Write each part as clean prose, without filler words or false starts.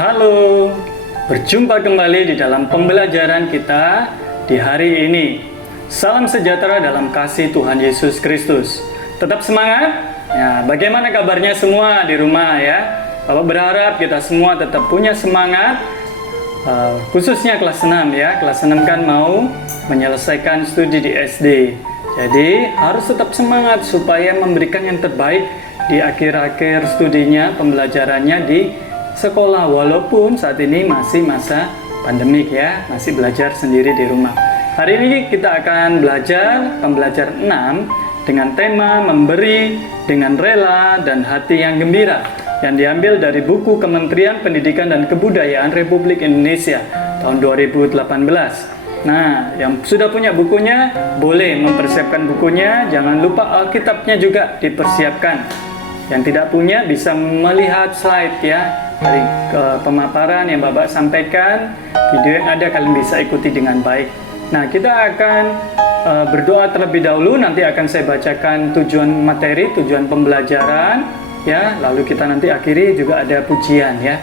Halo, berjumpa kembali di dalam pembelajaran kita di hari ini. Salam sejahtera dalam kasih Tuhan Yesus Kristus. Tetap semangat. Ya, bagaimana kabarnya semua di rumah ya? Bapak berharap kita semua tetap punya semangat, khususnya kelas 6 ya. Kelas 6 kan mau menyelesaikan studi di SD. Jadi harus tetap semangat supaya memberikan yang terbaik di akhir-akhir studinya, pembelajarannya di sekolah, walaupun saat ini masih masa pandemik ya, masih belajar sendiri di rumah. Hari ini kita akan belajar pembelajaran 6 dengan tema memberi dengan rela dan hati yang gembira, yang diambil dari buku Kementerian Pendidikan dan Kebudayaan Republik Indonesia tahun 2018. Nah, yang sudah punya bukunya boleh mempersiapkan bukunya, jangan lupa Alkitabnya juga dipersiapkan. Yang tidak punya bisa melihat slide ya, dari pemaparan yang Bapak sampaikan, video yang ada kalian bisa ikuti dengan baik. Nah, kita akan berdoa terlebih dahulu, nanti akan saya bacakan tujuan materi, tujuan pembelajaran ya, lalu kita nanti akhiri juga ada pujian ya.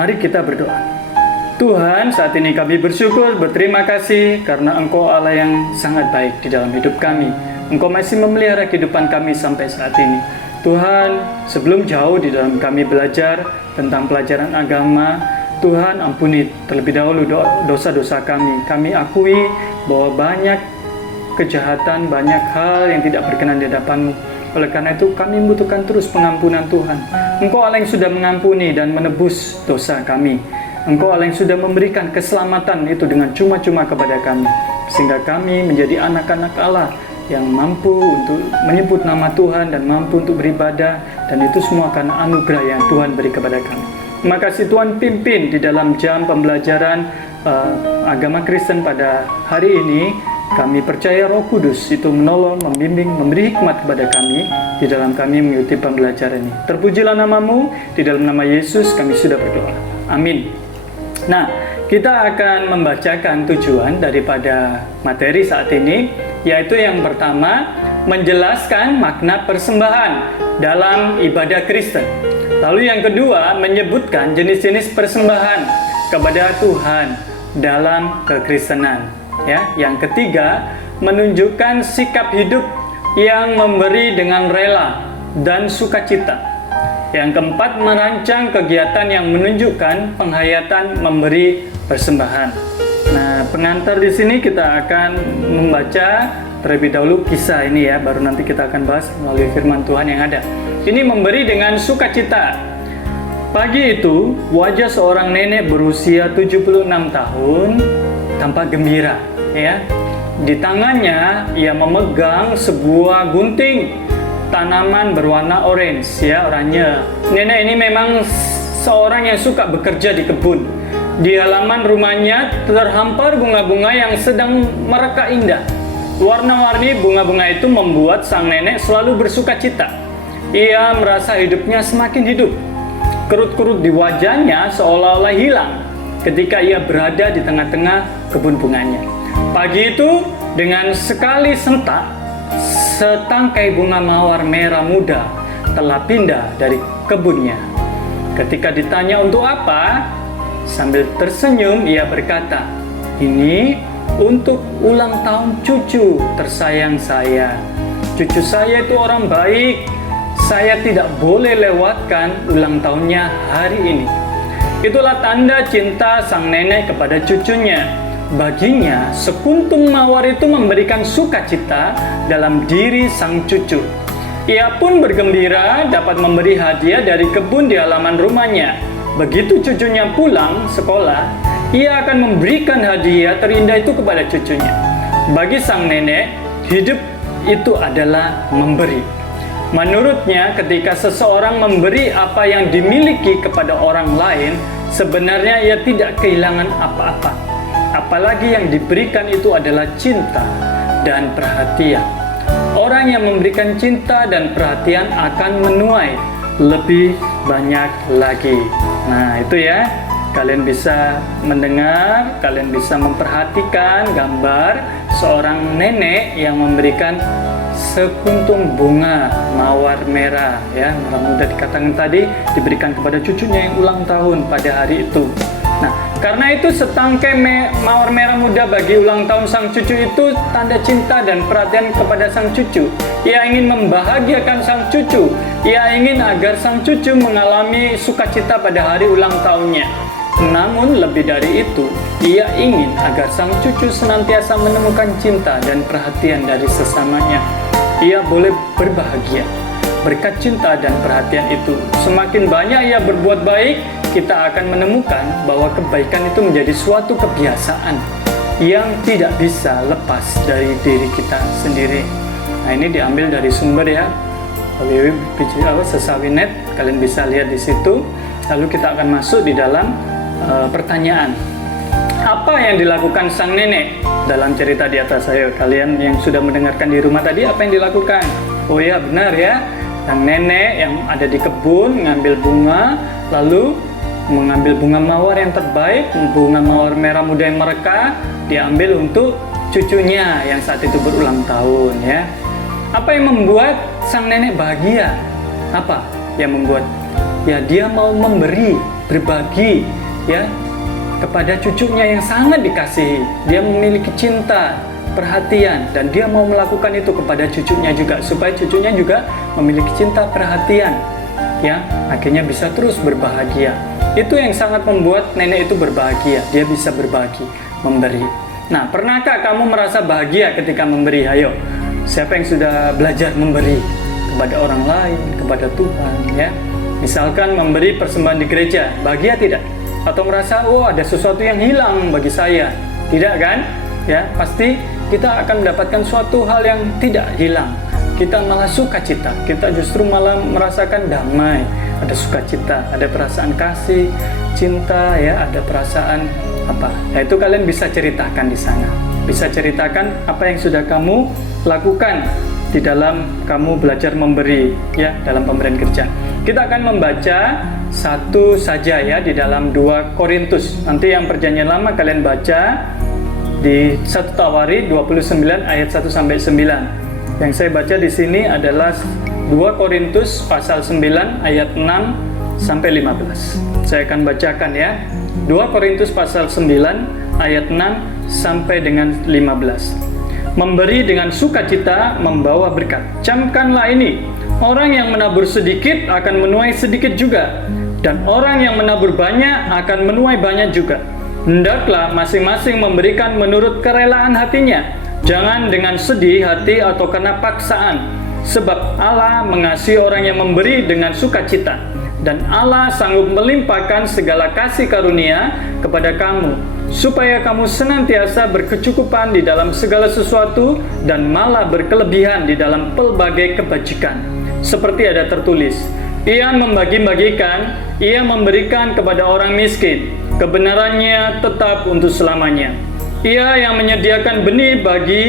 Mari kita berdoa. Tuhan, saat ini kami bersyukur, berterima kasih karena Engkau Allah yang sangat baik di dalam hidup kami. Engkau masih memelihara kehidupan kami sampai saat ini. Tuhan, sebelum jauh di dalam kami belajar tentang pelajaran agama, Tuhan ampuni terlebih dahulu dosa-dosa kami. Kami akui bahwa banyak kejahatan, banyak hal yang tidak berkenan di hadapan-Mu. Oleh karena itu kami membutuhkan terus pengampunan Tuhan. Engkau Allah yang sudah mengampuni dan menebus dosa kami. Engkau Allah yang sudah memberikan keselamatan itu dengan cuma-cuma kepada kami, sehingga kami menjadi anak-anak Allah yang mampu untuk menyebut nama Tuhan dan mampu untuk beribadah, dan itu semua karena anugerah yang Tuhan beri kepada kami. Terima kasih Tuhan, pimpin di dalam jam pembelajaran agama Kristen pada hari ini. Kami percaya Roh Kudus itu menolong, membimbing, memberi hikmat kepada kami di dalam kami mengikuti pembelajaran ini. Terpujilah nama-Mu, di dalam nama Yesus kami sudah berdoa. Amin. Nah, kita akan membacakan tujuan daripada materi saat ini, yaitu yang pertama, menjelaskan makna persembahan dalam ibadah Kristen. Lalu yang kedua, menyebutkan jenis-jenis persembahan kepada Tuhan dalam kekristenan. Ya, yang ketiga, menunjukkan sikap hidup yang memberi dengan rela dan sukacita. Yang keempat, merancang kegiatan yang menunjukkan penghayatan memberi persembahan. Nah, pengantar di sini kita akan membaca terlebih dahulu kisah ini ya, baru nanti kita akan bahas melalui firman Tuhan yang ada. Ini memberi dengan sukacita. Pagi itu, wajah seorang nenek berusia 76 tahun tampak gembira ya. Di tangannya ia memegang sebuah gunting tanaman berwarna orange ya, oranye. Nenek ini memang seorang yang suka bekerja di kebun. Di halaman rumahnya terhampar bunga-bunga yang sedang merekah indah. Warna-warni bunga-bunga itu membuat sang nenek selalu bersukacita. Ia merasa hidupnya semakin hidup. Kerut-kerut di wajahnya seolah-olah hilang ketika ia berada di tengah-tengah kebun bunganya. Pagi itu, dengan sekali sentak, setangkai bunga mawar merah muda telah pindah dari kebunnya. Ketika ditanya untuk apa, sambil tersenyum ia berkata, "Ini untuk ulang tahun cucu tersayang saya. Cucu saya itu orang baik. Saya tidak boleh lewatkan ulang tahunnya hari ini." Itulah tanda cinta sang nenek kepada cucunya. Baginya, sekuntum mawar itu memberikan sukacita dalam diri sang cucu. Ia pun bergembira dapat memberi hadiah dari kebun di halaman rumahnya. Begitu cucunya pulang sekolah, ia akan memberikan hadiah terindah itu kepada cucunya. Bagi sang nenek, hidup itu adalah memberi. Menurutnya, ketika seseorang memberi apa yang dimiliki kepada orang lain, sebenarnya ia tidak kehilangan apa-apa. Apalagi yang diberikan itu adalah cinta dan perhatian. Orang yang memberikan cinta dan perhatian akan menuai lebih banyak lagi. Nah, itu ya. Kalian bisa mendengar, kalian bisa memperhatikan gambar seorang nenek yang memberikan sekuntum bunga mawar merah, ya, mawar muda dikatakan tadi diberikan kepada cucunya yang ulang tahun pada hari itu. Nah, karena itu setangkai mawar merah muda bagi ulang tahun sang cucu itu tanda cinta dan perhatian kepada sang cucu. Ia ingin membahagiakan sang cucu. Ia ingin agar sang cucu mengalami sukacita pada hari ulang tahunnya. Namun lebih dari itu, ia ingin agar sang cucu senantiasa menemukan cinta dan perhatian dari sesamanya. Ia boleh berbahagia. Berkat cinta dan perhatian itu, semakin banyak ia berbuat baik, kita akan menemukan bahwa kebaikan itu menjadi suatu kebiasaan yang tidak bisa lepas dari diri kita sendiri. Nah, ini diambil dari sumber, ya, www.sesawi.net. Kalian bisa lihat di situ. Lalu kita akan masuk di dalam pertanyaan. Apa yang dilakukan sang nenek dalam cerita di atas? Ayo, kalian yang sudah mendengarkan di rumah tadi, apa yang dilakukan? Oh ya, benar ya. Sang nenek yang ada di kebun mengambil bunga, lalu mengambil bunga mawar yang terbaik, bunga mawar merah muda yang merekah, diambil untuk cucunya yang saat itu berulang tahun, ya. Apa yang membuat sang nenek bahagia? Apa yang membuat? Ya, dia mau memberi, berbagi, ya, kepada cucunya yang sangat dikasihi. Dia memiliki cinta, perhatian, dan dia mau melakukan itu kepada cucunya juga, supaya cucunya juga memiliki cinta, perhatian, ya, akhirnya bisa terus berbahagia. Itu yang sangat membuat nenek itu berbahagia. Dia bisa berbagi, memberi. Nah, pernahkah kamu merasa bahagia ketika memberi? Ayo, siapa yang sudah belajar memberi kepada orang lain, kepada Tuhan, ya? Misalkan memberi persembahan di gereja, bahagia tidak? Atau merasa, oh, ada sesuatu yang hilang bagi saya? Tidak kan? Ya, pasti kita akan mendapatkan suatu hal yang tidak hilang. Kita malah sukacita, kita justru malah merasakan damai, ada sukacita, ada perasaan kasih, cinta, ya, ada perasaan apa? Nah, itu kalian bisa ceritakan di sana. Bisa ceritakan apa yang sudah kamu lakukan di dalam kamu belajar memberi, ya, dalam pemberian kerja. Kita akan membaca satu saja, ya, di dalam 2 Korintus. Nanti yang perjanjian lama kalian baca di 1 Tawarid 29 ayat 1 sampai 9. Yang saya baca di sini adalah 2 Korintus pasal 9 ayat 6 sampai 15. Saya akan bacakan, ya. 2 Korintus pasal 9 ayat 6 sampai dengan 15. Memberi dengan sukacita membawa berkat. Camkanlah ini, orang yang menabur sedikit akan menuai sedikit juga, dan orang yang menabur banyak akan menuai banyak juga. Hendaklah masing-masing memberikan menurut kerelaan hatinya, jangan dengan sedih hati atau karena paksaan, sebab Allah mengasihi orang yang memberi dengan sukacita, dan Allah sanggup melimpahkan segala kasih karunia kepada kamu, supaya kamu senantiasa berkecukupan di dalam segala sesuatu dan malah berkelebihan di dalam pelbagai kebajikan. Seperti ada tertulis, ia membagi-bagikan, ia memberikan kepada orang miskin, kebenarannya tetap untuk selamanya. Ia yang menyediakan benih bagi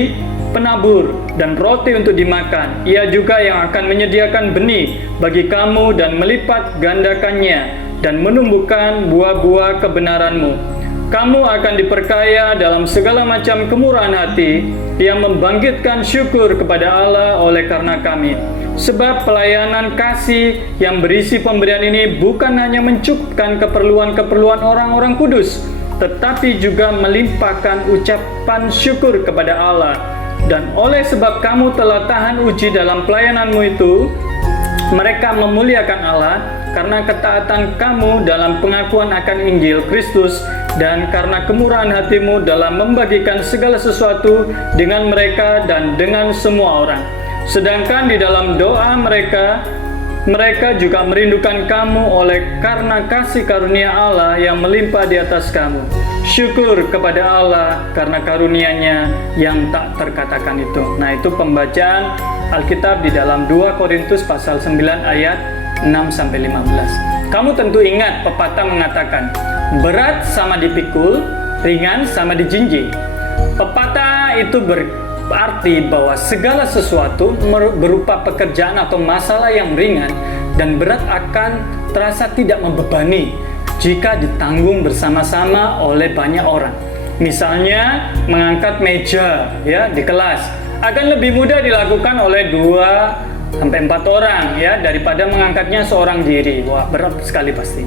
penabur dan roti untuk dimakan. Ia juga yang akan menyediakan benih bagi kamu dan melipat gandakannya dan menumbuhkan buah-buah kebenaranmu. Kamu akan diperkaya dalam segala macam kemurahan hati yang membangkitkan syukur kepada Allah oleh karena kami. Sebab pelayanan kasih yang berisi pemberian ini bukan hanya mencukupkan keperluan-keperluan orang-orang kudus, tetapi juga melimpahkan ucapan syukur kepada Allah. Dan oleh sebab kamu telah tahan uji dalam pelayananmu itu, mereka memuliakan Allah karena ketaatan kamu dalam pengakuan akan Injil Kristus, dan karena kemurahan hatimu dalam membagikan segala sesuatu dengan mereka dan dengan semua orang. Sedangkan di dalam doa mereka juga merindukan kamu oleh karena kasih karunia Allah yang melimpah di atas kamu. Syukur kepada Allah karena karunia-Nya yang tak terkatakan itu. Nah, itu pembacaan Alkitab di dalam 2 Korintus pasal 9 ayat 6 sampai 15. Kamu tentu ingat pepatah mengatakan, berat sama dipikul, ringan sama dijinjing. Pepatah itu berarti bahwa segala sesuatu berupa pekerjaan atau masalah yang ringan dan berat akan terasa tidak membebani jika ditanggung bersama-sama oleh banyak orang. Misalnya mengangkat meja, ya, di kelas, akan lebih mudah dilakukan oleh 2-4 orang ya daripada mengangkatnya seorang diri. Wah, berat sekali pasti.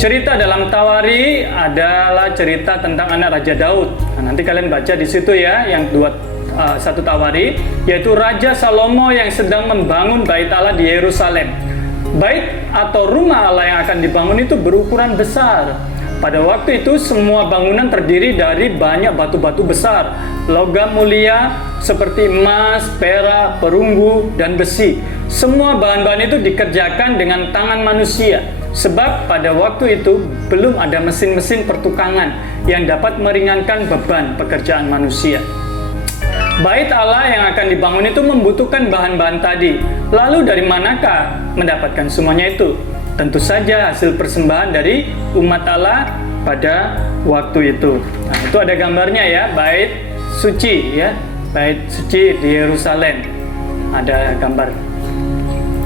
Cerita dalam Tawari adalah cerita tentang anak Raja Daud. Nah, nanti kalian baca di situ ya, yang 1 Tawari, yaitu Raja Salomo yang sedang membangun bait Allah di Yerusalem. Bait atau rumah Allah yang akan dibangun itu berukuran besar. Pada waktu itu semua bangunan terdiri dari banyak batu-batu besar, logam mulia seperti emas, perak, perunggu, dan besi. Semua bahan-bahan itu dikerjakan dengan tangan manusia, sebab pada waktu itu belum ada mesin-mesin pertukangan yang dapat meringankan beban pekerjaan manusia. Bait Allah yang akan dibangun itu membutuhkan bahan-bahan tadi. Lalu dari manakah mendapatkan semuanya itu? Tentu saja hasil persembahan dari umat Allah pada waktu itu. Nah, itu ada gambarnya ya, bait suci ya, bait suci di Yerusalem. Ada gambar.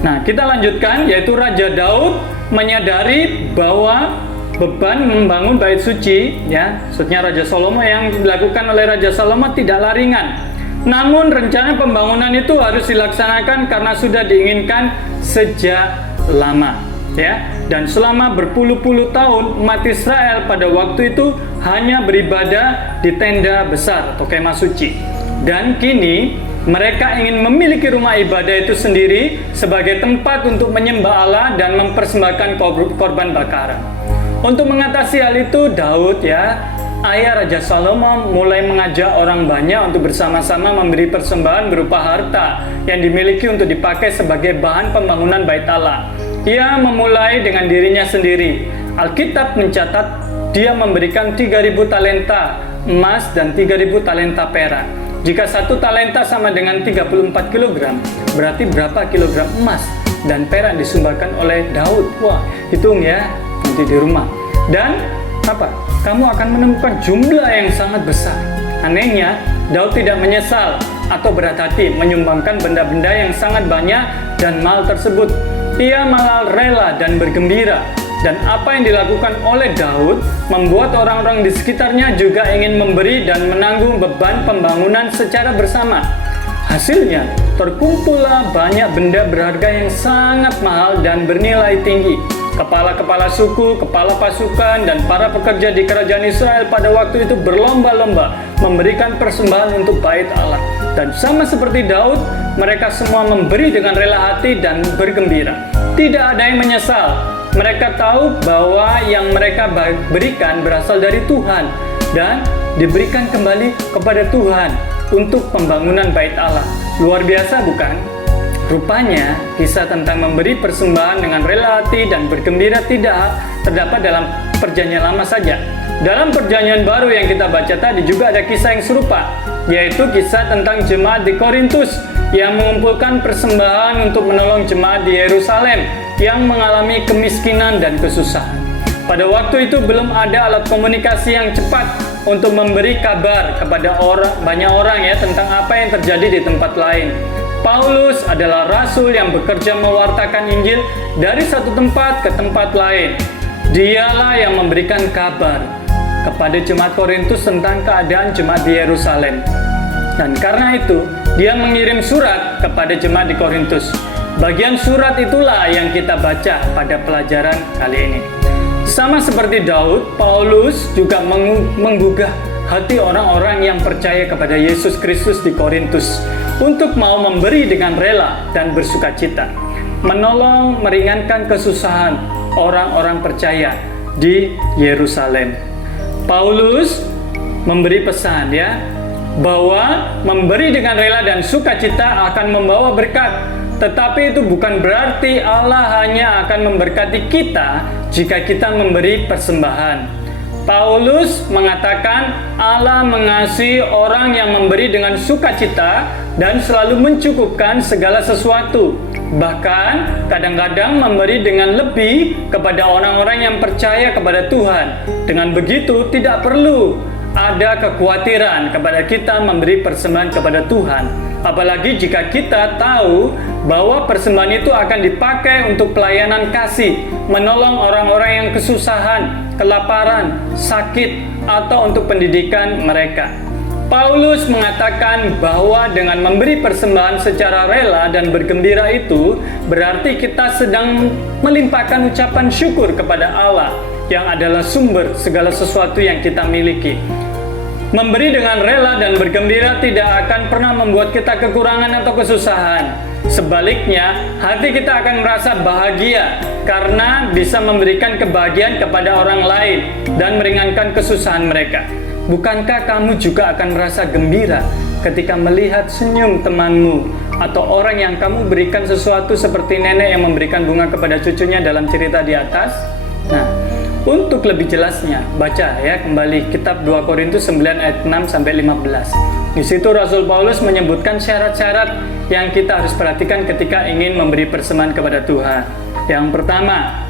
Nah, kita lanjutkan, yaitu Raja Daud menyadari bahwa beban membangun bait suci ya, maksudnya Raja Salomo, yang dilakukan oleh Raja Salomo tidaklah ringan. Namun rencana pembangunan itu harus dilaksanakan karena sudah diinginkan sejak lama ya. Dan selama berpuluh-puluh tahun umat Israel pada waktu itu hanya beribadah di tenda besar atau kemah suci. Dan kini mereka ingin memiliki rumah ibadah itu sendiri sebagai tempat untuk menyembah Allah dan mempersembahkan korban bakaran. Untuk mengatasi hal itu, Daud ya, ayah Raja Salomo, mulai mengajak orang banyak untuk bersama-sama memberi persembahan berupa harta yang dimiliki untuk dipakai sebagai bahan pembangunan bait Allah. Ia memulai dengan dirinya sendiri. Alkitab mencatat dia memberikan 3.000 talenta emas dan 3.000 talenta perak. Jika 1 talenta sama dengan 34 kg, berarti berapa kilogram emas dan perak disumbangkan oleh Daud? Wah, hitung ya nanti di rumah. Dan apa? Kamu akan menemukan jumlah yang sangat besar. Anehnya, Daud tidak menyesal atau berat hati menyumbangkan benda-benda yang sangat banyak dan mahal tersebut. Ia malah rela dan bergembira. Dan apa yang dilakukan oleh Daud membuat orang-orang di sekitarnya juga ingin memberi dan menanggung beban pembangunan secara bersama. Hasilnya, terkumpullah banyak benda berharga yang sangat mahal dan bernilai tinggi. Kepala-kepala suku, kepala pasukan, dan para pekerja di kerajaan Israel pada waktu itu berlomba-lomba memberikan persembahan untuk bait Allah. Dan sama seperti Daud, mereka semua memberi dengan rela hati dan bergembira. Tidak ada yang menyesal. Mereka tahu bahwa yang mereka berikan berasal dari Tuhan dan diberikan kembali kepada Tuhan untuk pembangunan bait Allah. Luar biasa bukan? Rupanya, kisah tentang memberi persembahan dengan rela hati dan bergembira tidak terdapat dalam perjanjian lama saja. Dalam perjanjian baru yang kita baca tadi juga ada kisah yang serupa, yaitu kisah tentang jemaat di Korintus yang mengumpulkan persembahan untuk menolong jemaat di Yerusalem yang mengalami kemiskinan dan kesusahan. Pada waktu itu belum ada alat komunikasi yang cepat untuk memberi kabar kepada banyak orang ya tentang apa yang terjadi di tempat lain. Paulus adalah rasul yang bekerja mewartakan Injil dari satu tempat ke tempat lain. Dialah yang memberikan kabar kepada jemaat Korintus tentang keadaan jemaat di Yerusalem. Dan karena itu, dia mengirim surat kepada jemaat di Korintus. Bagian surat itulah yang kita baca pada pelajaran kali ini. Sama seperti Daud, Paulus juga menggugah hati orang-orang yang percaya kepada Yesus Kristus di Korintus untuk mau memberi dengan rela dan bersukacita, menolong meringankan kesusahan orang-orang percaya di Yerusalem. Paulus memberi pesan ya, bahwa memberi dengan rela dan sukacita akan membawa berkat. Tetapi itu bukan berarti Allah hanya akan memberkati kita jika kita memberi persembahan. Paulus mengatakan Allah mengasihi orang yang memberi dengan sukacita dan selalu mencukupkan segala sesuatu. Bahkan kadang-kadang memberi dengan lebih kepada orang-orang yang percaya kepada Tuhan. Dengan begitu tidak perlu ada kekhawatiran kepada kita memberi persembahan kepada Tuhan. Apalagi jika kita tahu bahwa persembahan itu akan dipakai untuk pelayanan kasih, menolong orang-orang yang kesusahan, kelaparan, sakit, atau untuk pendidikan mereka. Paulus mengatakan bahwa dengan memberi persembahan secara rela dan bergembira itu berarti kita sedang melimpahkan ucapan syukur kepada Allah yang adalah sumber segala sesuatu yang kita miliki. Memberi dengan rela dan bergembira tidak akan pernah membuat kita kekurangan atau kesusahan. Sebaliknya, hati kita akan merasa bahagia karena bisa memberikan kebahagiaan kepada orang lain dan meringankan kesusahan mereka. Bukankah kamu juga akan merasa gembira ketika melihat senyum temanmu atau orang yang kamu berikan sesuatu seperti nenek yang memberikan bunga kepada cucunya dalam cerita di atas? Nah, untuk lebih jelasnya, baca ya kembali kitab 2 Korintus 9 ayat 6 sampai 15. Di situ Rasul Paulus menyebutkan syarat-syarat yang kita harus perhatikan ketika ingin memberi persembahan kepada Tuhan. Yang pertama,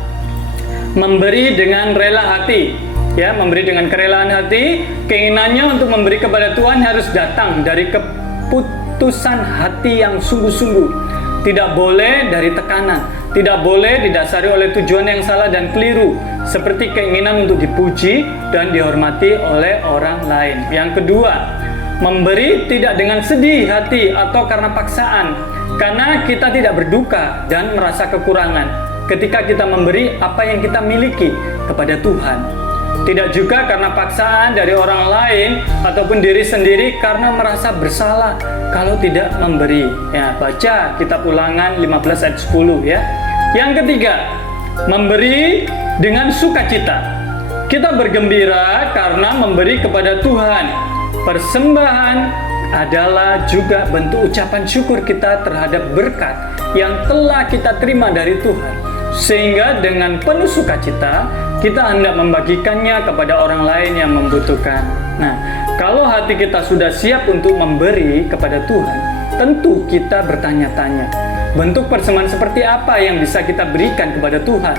memberi dengan rela hati. Ya, memberi dengan kerelaan hati, keinginannya untuk memberi kepada Tuhan harus datang dari keputusan hati yang sungguh-sungguh. Tidak boleh dari tekanan, tidak boleh didasari oleh tujuan yang salah dan keliru, seperti keinginan untuk dipuji dan dihormati oleh orang lain. Yang kedua, memberi tidak dengan sedih hati atau karena paksaan, karena kita tidak berduka dan merasa kekurangan ketika kita memberi apa yang kita miliki kepada Tuhan. Tidak juga karena paksaan dari orang lain ataupun diri sendiri karena merasa bersalah kalau tidak memberi. Ya, baca kitab Ulangan 15 ayat 10 ya. Yang ketiga, memberi dengan sukacita. Kita bergembira karena memberi kepada Tuhan. Persembahan adalah juga bentuk ucapan syukur kita terhadap berkat yang telah kita terima dari Tuhan. Sehingga dengan penuh sukacita kita hendak membagikannya kepada orang lain yang membutuhkan. Nah, kalau hati kita sudah siap untuk memberi kepada Tuhan, tentu kita bertanya-tanya, bentuk persembahan seperti apa yang bisa kita berikan kepada Tuhan?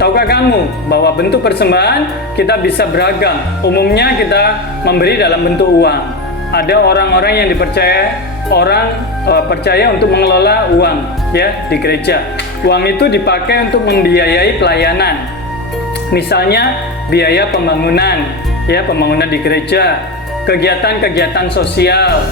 Tahukah kamu bahwa bentuk persembahan kita bisa beragam? Umumnya kita memberi dalam bentuk uang. Ada orang-orang yang percaya untuk mengelola uang ya di gereja. Uang itu dipakai untuk membiayai pelayanan. Misalnya biaya pembangunan, ya pembangunan di gereja, kegiatan-kegiatan sosial,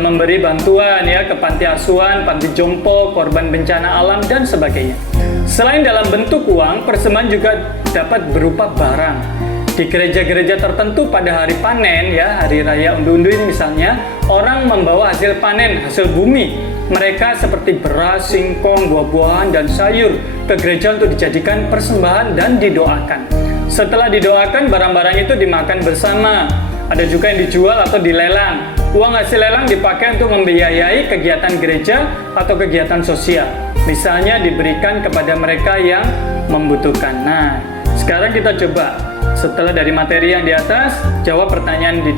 memberi bantuan ya ke panti asuhan, panti jompo, korban bencana alam dan sebagainya. Selain dalam bentuk uang, persembahan juga dapat berupa barang. Di gereja-gereja tertentu pada hari panen ya, hari raya undu-undu ini misalnya, orang membawa hasil panen, hasil bumi mereka seperti beras, singkong, buah-buahan dan sayur ke gereja untuk dijadikan persembahan dan didoakan. Setelah didoakan, barang-barang itu dimakan bersama. Ada juga yang dijual atau dilelang. Uang hasil lelang dipakai untuk membiayai kegiatan gereja atau kegiatan sosial. Misalnya diberikan kepada mereka yang membutuhkan. Nah, sekarang kita coba. Setelah dari materi yang di atas, jawab pertanyaan di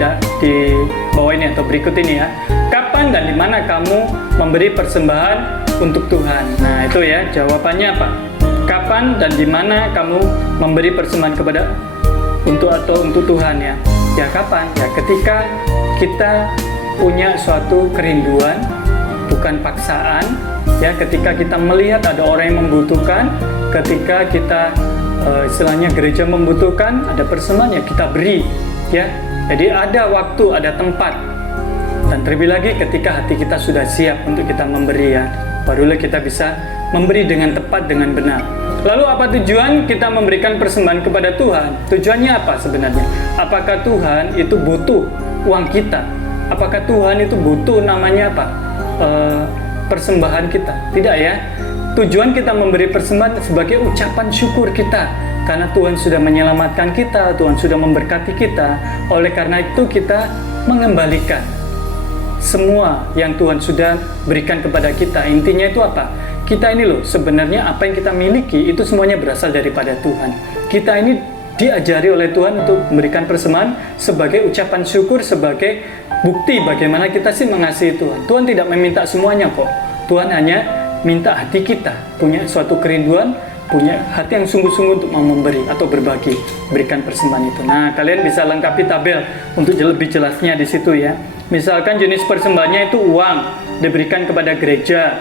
bawah ini atau berikut ini ya. Kapan dan di mana kamu memberi persembahan untuk Tuhan? Nah, itu ya jawabannya apa? Kapan dan di mana kamu memberi persembahan untuk Tuhan ya? Ya kapan? Ya ketika kita punya suatu kerinduan, bukan paksaan. Ya, ketika kita melihat ada orang yang membutuhkan, ketika kita istilahnya gereja membutuhkan, ada persembahan ya kita beri ya. Jadi ada waktu, ada tempat. Dan terlebih lagi ketika hati kita sudah siap untuk kita memberi ya, barulah kita bisa memberi dengan tepat, dengan benar. Lalu apa tujuan kita memberikan persembahan kepada Tuhan? Tujuannya apa sebenarnya? Apakah Tuhan itu butuh uang kita? Apakah Tuhan itu butuh namanya apa? Persembahan kita? Tidak ya. Tujuan kita memberi persembahan sebagai ucapan syukur kita karena Tuhan sudah menyelamatkan kita, Tuhan sudah memberkati kita. Oleh karena itu kita mengembalikan semua yang Tuhan sudah berikan kepada kita. Intinya itu apa? Kita ini loh, sebenarnya apa yang kita miliki itu semuanya berasal daripada Tuhan. Kita ini diajari oleh Tuhan untuk memberikan persembahan sebagai ucapan syukur, sebagai bukti bagaimana kita sih mengasihi Tuhan. Tuhan tidak meminta semuanya kok. Tuhan hanya minta hati kita punya suatu kerinduan, punya hati yang sungguh-sungguh untuk mau memberi atau berbagi, berikan persembahan itu. Nah, kalian bisa lengkapi tabel untuk lebih jelasnya di situ ya. Misalkan jenis persembahannya itu uang, diberikan kepada gereja.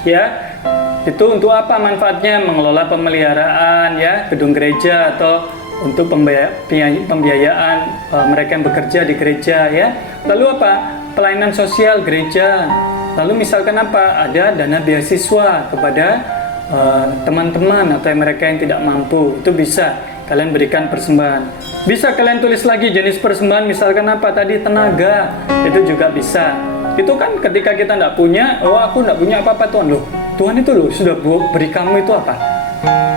Ya, itu untuk apa manfaatnya? Mengelola pemeliharaan ya, gedung gereja atau untuk pembiayaan mereka yang bekerja di gereja ya. Lalu apa? Pelayanan sosial gereja. Lalu misalkan apa? Ada dana beasiswa kepada teman-teman atau mereka yang tidak mampu. Itu bisa kalian berikan persembahan. Bisa kalian tulis lagi jenis persembahan, misalkan apa tadi, tenaga, itu juga bisa. Itu kan ketika kita tidak punya, oh aku tidak punya apa-apa Tuhan, loh Tuhan itu loh sudah beri kamu itu apa?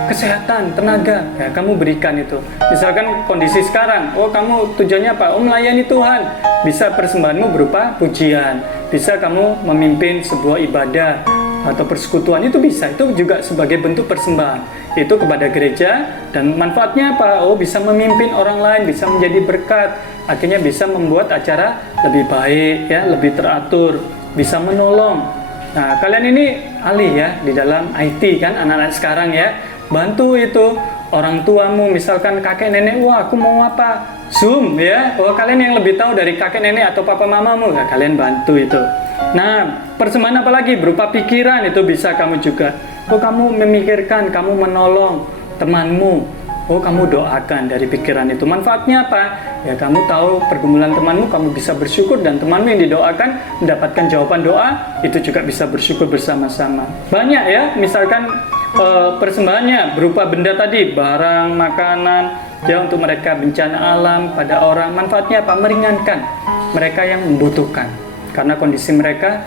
Kesehatan, tenaga, ya kamu berikan itu. Misalkan kondisi sekarang, oh kamu tujuannya apa? Oh melayani Tuhan. Bisa persembahanmu berupa pujian, bisa kamu memimpin sebuah ibadah atau persekutuan, itu bisa, itu juga sebagai bentuk persembahan. Itu kepada gereja, dan manfaatnya apa? Oh bisa memimpin orang lain, bisa menjadi berkat, akhirnya bisa membuat acara lebih baik ya, lebih teratur, bisa menolong. Nah kalian ini ahli ya di dalam IT kan, anak-anak sekarang ya, bantu itu orang tuamu, misalkan kakek nenek, wah aku mau apa, Zoom ya, oh kalian yang lebih tahu dari kakek nenek atau papa mamamu, ya kalian bantu itu. Nah persembahan apa lagi? Berupa pikiran, itu bisa kamu juga. Oh kamu memikirkan, kamu menolong temanmu, oh kamu doakan dari pikiran itu. Manfaatnya apa? Ya kamu tahu pergumulan temanmu, kamu bisa bersyukur, dan temanmu yang didoakan mendapatkan jawaban doa, itu juga bisa bersyukur bersama-sama. Banyak ya, misalkan persembahannya berupa benda tadi, barang, makanan ya, untuk mereka bencana alam pada orang. Manfaatnya apa? Meringankan mereka yang membutuhkan, karena kondisi mereka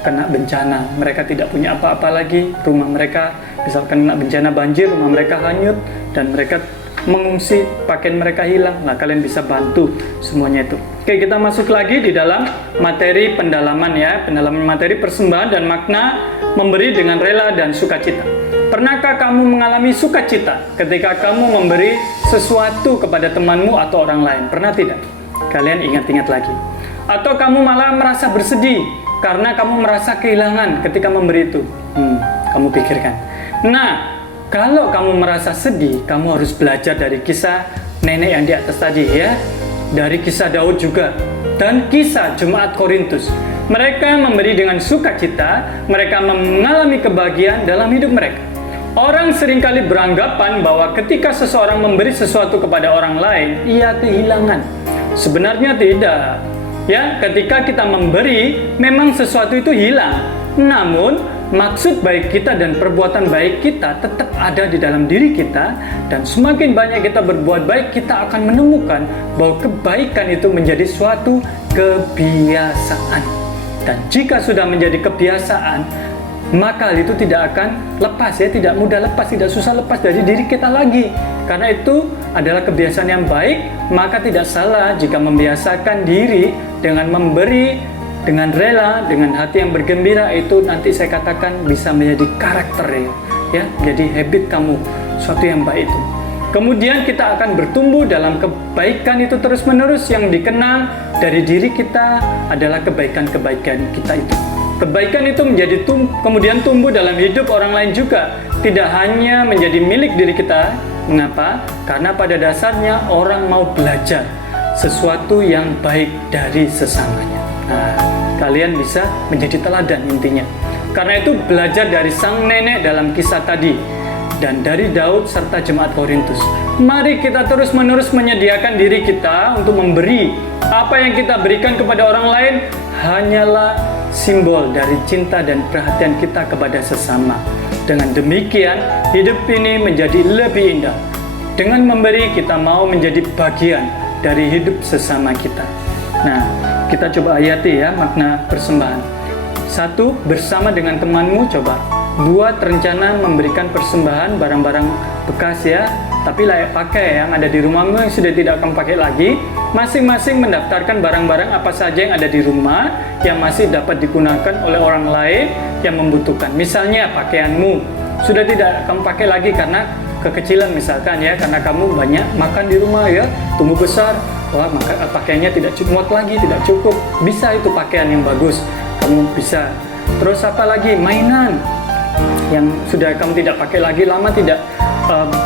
kena bencana, mereka tidak punya apa-apa lagi, rumah mereka misalkan kena bencana banjir, rumah mereka hanyut dan mereka mengungsi, pakaian mereka hilang. Nah kalian bisa bantu semuanya itu. Oke, kita masuk lagi di dalam materi pendalaman ya, pendalaman materi persembahan dan makna memberi dengan rela dan sukacita. Pernahkah kamu mengalami sukacita ketika kamu memberi sesuatu kepada temanmu atau orang lain? Pernah tidak? Kalian ingat-ingat lagi. Atau kamu malah merasa bersedih karena kamu merasa kehilangan ketika memberi itu? Kamu pikirkan. Nah, kalau kamu merasa sedih, kamu harus belajar dari kisah nenek yang di atas tadi ya. Dari kisah Daud juga. Dan kisah Jemaat Korintus. Mereka memberi dengan sukacita, mereka mengalami kebahagiaan dalam hidup mereka. Orang seringkali beranggapan bahwa ketika seseorang memberi sesuatu kepada orang lain, ia kehilangan. Sebenarnya tidak. Ya, ketika kita memberi, memang sesuatu itu hilang. Namun, maksud baik kita dan perbuatan baik kita tetap ada di dalam diri kita. Dan semakin banyak kita berbuat baik, kita akan menemukan bahwa kebaikan itu menjadi suatu kebiasaan. Dan jika sudah menjadi kebiasaan, maka itu tidak akan lepas ya, tidak mudah lepas, tidak susah lepas dari diri kita lagi. Karena itu adalah kebiasaan yang baik, maka tidak salah jika membiasakan diri dengan memberi dengan rela, dengan hati yang bergembira. Itu nanti saya katakan bisa menjadi karakter ya, jadi habit kamu, suatu yang baik itu. Kemudian kita akan bertumbuh dalam kebaikan itu terus-menerus. Yang dikenal dari diri kita adalah kebaikan-kebaikan kita itu. Kebaikan itu menjadi kemudian tumbuh dalam hidup orang lain juga. Tidak hanya menjadi milik diri kita. Mengapa? Karena pada dasarnya orang mau belajar sesuatu yang baik dari sesamanya. Nah, kalian bisa menjadi teladan intinya. Karena itu belajar dari sang nenek dalam kisah tadi, dan dari Daud serta Jemaat Korintus. Mari kita terus-menerus menyediakan diri kita untuk memberi. Apa yang kita berikan kepada orang lain hanyalah simbol dari cinta dan perhatian kita kepada sesama. Dengan demikian, hidup ini menjadi lebih indah. Dengan memberi, kita mau menjadi bagian dari hidup sesama kita. Nah, kita coba hayati ya makna persembahan. 1, bersama dengan temanmu coba buat rencana memberikan persembahan barang-barang bekas ya, tapi layak pakai yang ada di rumahmu yang sudah tidak akan pakai lagi. Masing-masing mendaftarkan barang-barang apa saja yang ada di rumah yang masih dapat digunakan oleh orang lain yang membutuhkan. Misalnya pakaianmu sudah tidak kamu pakai lagi karena kekecilan misalkan ya, karena kamu banyak makan di rumah ya, tumbuh besar, wah maka pakaiannya tidak muat lagi, tidak cukup. Bisa itu pakaian yang bagus, kamu bisa. Terus apa lagi? Mainan yang sudah kamu tidak pakai lagi, lama tidak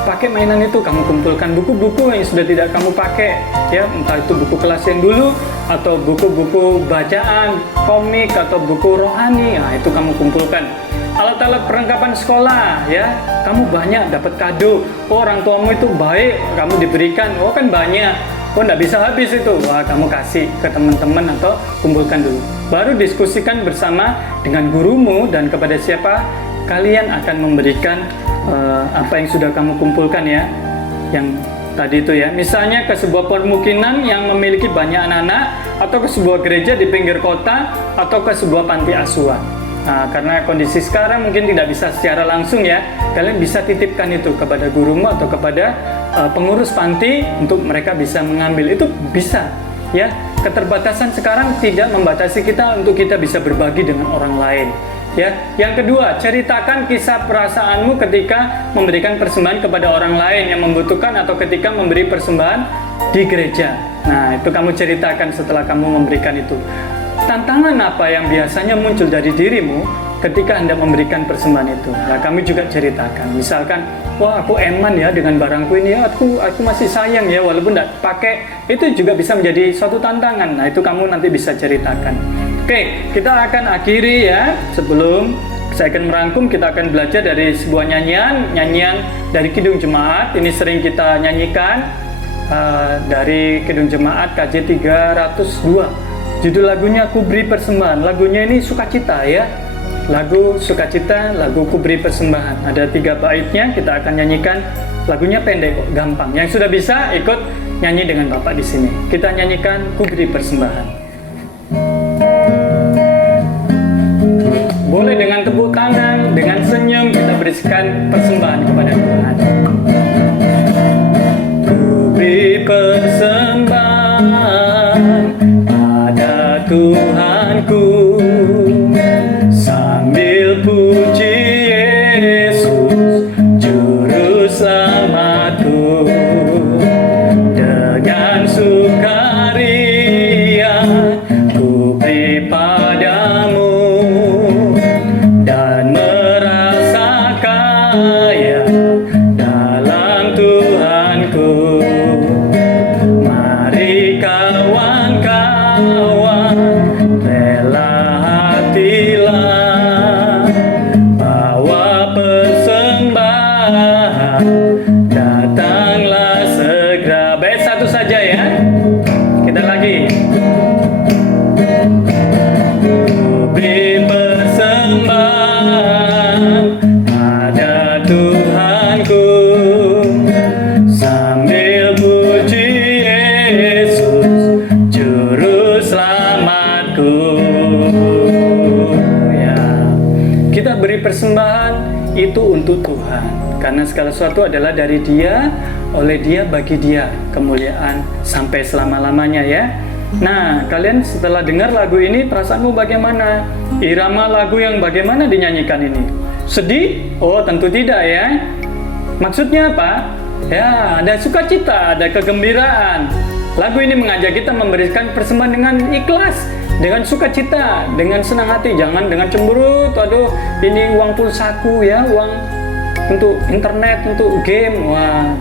pakai mainan itu, kamu kumpulkan. Buku-buku yang sudah tidak kamu pakai ya, entah itu buku kelas yang dulu atau buku-buku bacaan, komik atau buku rohani, nah itu kamu kumpulkan. alat-alat perlengkapan sekolah ya, kamu banyak dapat kado. Oh, orang tuamu itu baik, kamu diberikan, oh kan banyak, oh nggak bisa habis itu, wah kamu kasih ke teman-teman atau kumpulkan dulu, baru diskusikan bersama dengan gurumu dan kepada siapa kalian akan memberikan apa yang sudah kamu kumpulkan ya, yang tadi itu ya. Misalnya ke sebuah permukiman yang memiliki banyak anak-anak, atau ke sebuah gereja di pinggir kota, atau ke sebuah panti asuhan. Nah, karena kondisi sekarang mungkin tidak bisa secara langsung ya, kalian bisa titipkan itu kepada gurumu atau kepada pengurus panti untuk mereka bisa mengambil. Itu bisa ya. Keterbatasan sekarang tidak membatasi kita untuk kita bisa berbagi dengan orang lain ya. Yang kedua, ceritakan kisah perasaanmu ketika memberikan persembahan kepada orang lain yang membutuhkan, atau ketika memberi persembahan di gereja. Nah, itu kamu ceritakan setelah kamu memberikan itu. Tantangan apa yang biasanya muncul dari dirimu ketika Anda memberikan persembahan itu? Nah, kami juga ceritakan. Misalkan, wah aku eman ya dengan barangku ini, ya, aku masih sayang ya walaupun tidak pakai. Itu juga bisa menjadi suatu tantangan. Nah, itu kamu nanti bisa ceritakan. Oke, kita akan akhiri ya. Sebelum saya akan merangkum, kita akan belajar dari sebuah nyanyian dari Kidung Jemaat. Ini sering kita nyanyikan dari Kidung Jemaat KJ 302. Judul lagunya Ku Beri Persembahan. Lagunya ini sukacita ya. Lagu sukacita, lagu Ku Beri Persembahan. Ada 3 baitnya, kita akan nyanyikan. Lagunya pendek kok, gampang. Yang sudah bisa ikut nyanyi dengan Bapak di sini. Kita nyanyikan Ku Beri Persembahan. Boleh dengan tepuk tangan, dengan senyum kita berikan persembahan kepada Tuhan. Ku beri persembahan pada Tuhanku, sambil puji Yesus Juru Selamatku. Dengan sukaria ku beri padamu, dan merasa kaya dalam Tuhanku. Mari kawan-kawan, rela hatilah, bawa persembahan, datanglah segera. Bait satu saja ya, kita lagi. Ku beri persembahan pada Tuhanku, sambil puji Yesus Juru Selamatku. Ya, kita beri persembahan itu untuk Tuhan, karena segala sesuatu adalah dari Dia, oleh Dia, bagi Dia, kemuliaan sampai selama-lamanya ya. Nah, kalian setelah dengar lagu ini, perasaanmu bagaimana? Irama lagu yang bagaimana dinyanyikan ini? Sedih? Oh, tentu tidak ya. Maksudnya apa? Ya, ada sukacita, ada kegembiraan. Lagu ini mengajak kita memberikan persembahan dengan ikhlas, dengan sukacita, dengan senang hati. Jangan dengan cemberut, aduh ini uang pulsaku ya, uang untuk internet, untuk game. Wah,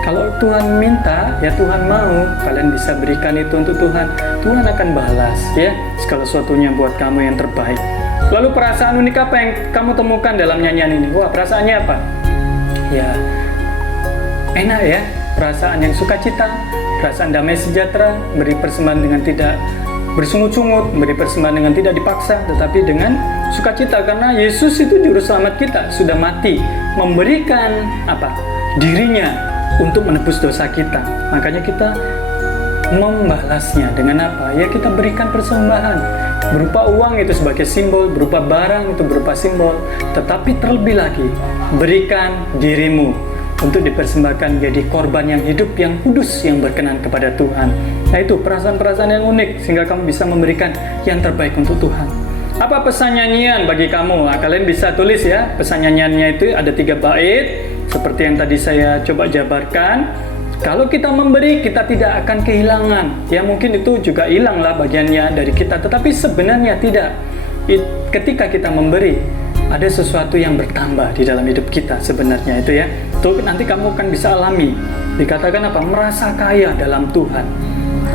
kalau Tuhan minta, ya Tuhan mau, kalian bisa berikan itu untuk Tuhan. Tuhan akan balas ya segala sesuatunya buat kamu yang terbaik. Lalu perasaan unik apa yang kamu temukan dalam nyanyian ini? Wah, perasaannya apa? Ya, enak ya, perasaan yang sukacita, perasaan damai sejahtera, beri persembahan dengan tidak bersungut-sungut, beri persembahan dengan tidak dipaksa, tetapi dengan sukacita, karena Yesus itu juru selamat kita, sudah mati, memberikan apa? Dirinya untuk menebus dosa kita. Makanya kita membalasnya dengan apa? Ya kita berikan persembahan berupa uang, itu sebagai simbol, berupa barang itu berupa simbol, tetapi terlebih lagi berikan dirimu untuk dipersembahkan jadi korban yang hidup, yang kudus, yang berkenan kepada Tuhan. Nah, itu perasaan-perasaan yang unik sehingga kamu bisa memberikan yang terbaik untuk Tuhan. Apa pesan nyanyian bagi kamu? Nah, kalian bisa tulis ya, pesan nyanyiannya itu ada 3 bait seperti yang tadi saya coba jabarkan. Kalau kita memberi, kita tidak akan kehilangan. Ya mungkin itu juga hilanglah bagiannya dari kita, tetapi sebenarnya tidak. Ketika kita memberi, ada sesuatu yang bertambah di dalam hidup kita sebenarnya itu ya. Itu nanti kamu akan bisa alami. Dikatakan apa? Merasa kaya dalam Tuhan.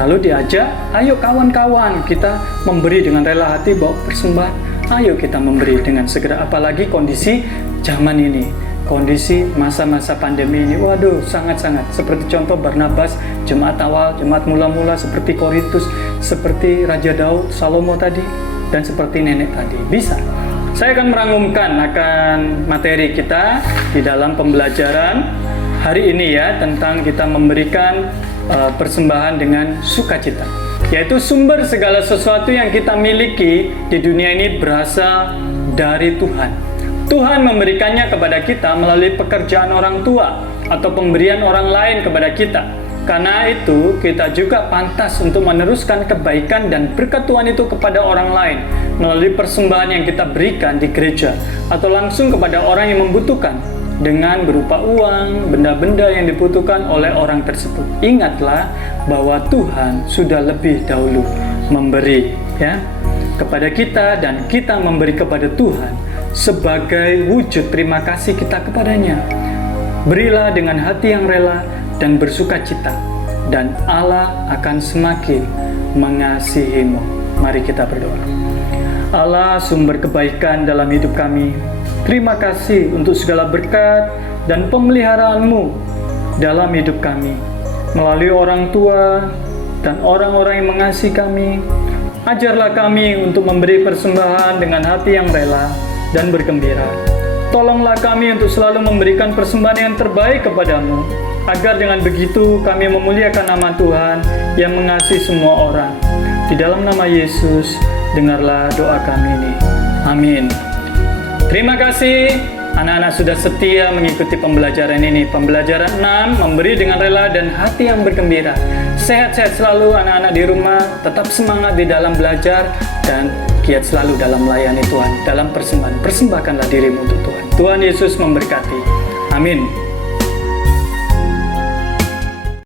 Lalu diajak, ayo kawan-kawan kita memberi dengan rela hati, bawa persembahan, Ayo kita memberi dengan segera, apalagi kondisi zaman ini, kondisi masa-masa pandemi ini. Waduh, sangat-sangat. Seperti contoh Barnabas, jemaat awal, jemaat mula-mula, seperti Korintus, seperti Raja Daud, Salomo tadi, dan seperti nenek tadi. Bisa. Saya akan merangkumkan akan materi kita di dalam pembelajaran hari ini ya, tentang kita memberikan persembahan dengan sukacita. Yaitu sumber segala sesuatu yang kita miliki di dunia ini berasal dari Tuhan. Tuhan memberikannya kepada kita melalui pekerjaan orang tua atau pemberian orang lain kepada kita. Karena itu, kita juga pantas untuk meneruskan kebaikan dan berkat Tuhan itu kepada orang lain melalui persembahan yang kita berikan di gereja atau langsung kepada orang yang membutuhkan dengan berupa uang, benda-benda yang dibutuhkan oleh orang tersebut. Ingatlah bahwa Tuhan sudah lebih dahulu memberi ya kepada kita, dan kita memberi kepada Tuhan sebagai wujud terima kasih kita kepadanya. Berilah dengan hati yang rela dan bersukacita, dan Allah akan semakin mengasihimu. Mari kita berdoa. Allah, sumber kebaikan dalam hidup kami, terima kasih untuk segala berkat dan pemeliharaan-Mu dalam hidup kami. Melalui orang tua dan orang-orang yang mengasihi kami, ajarlah kami untuk memberi persembahan dengan hati yang rela dan bergembira. Tolonglah kami untuk selalu memberikan persembahan yang terbaik kepadamu, agar dengan begitu kami memuliakan nama Tuhan yang mengasihi semua orang. Di dalam nama Yesus, dengarlah doa kami ini. Amin. Terima kasih anak-anak sudah setia mengikuti pembelajaran ini. Pembelajaran 6, memberi dengan rela dan hati yang bergembira. Sehat-sehat selalu anak-anak di rumah, tetap semangat di dalam belajar, dan giat selalu dalam melayani Tuhan. Dalam persembahan, persembahkanlah dirimu untuk Tuhan. Tuhan Yesus memberkati. Amin.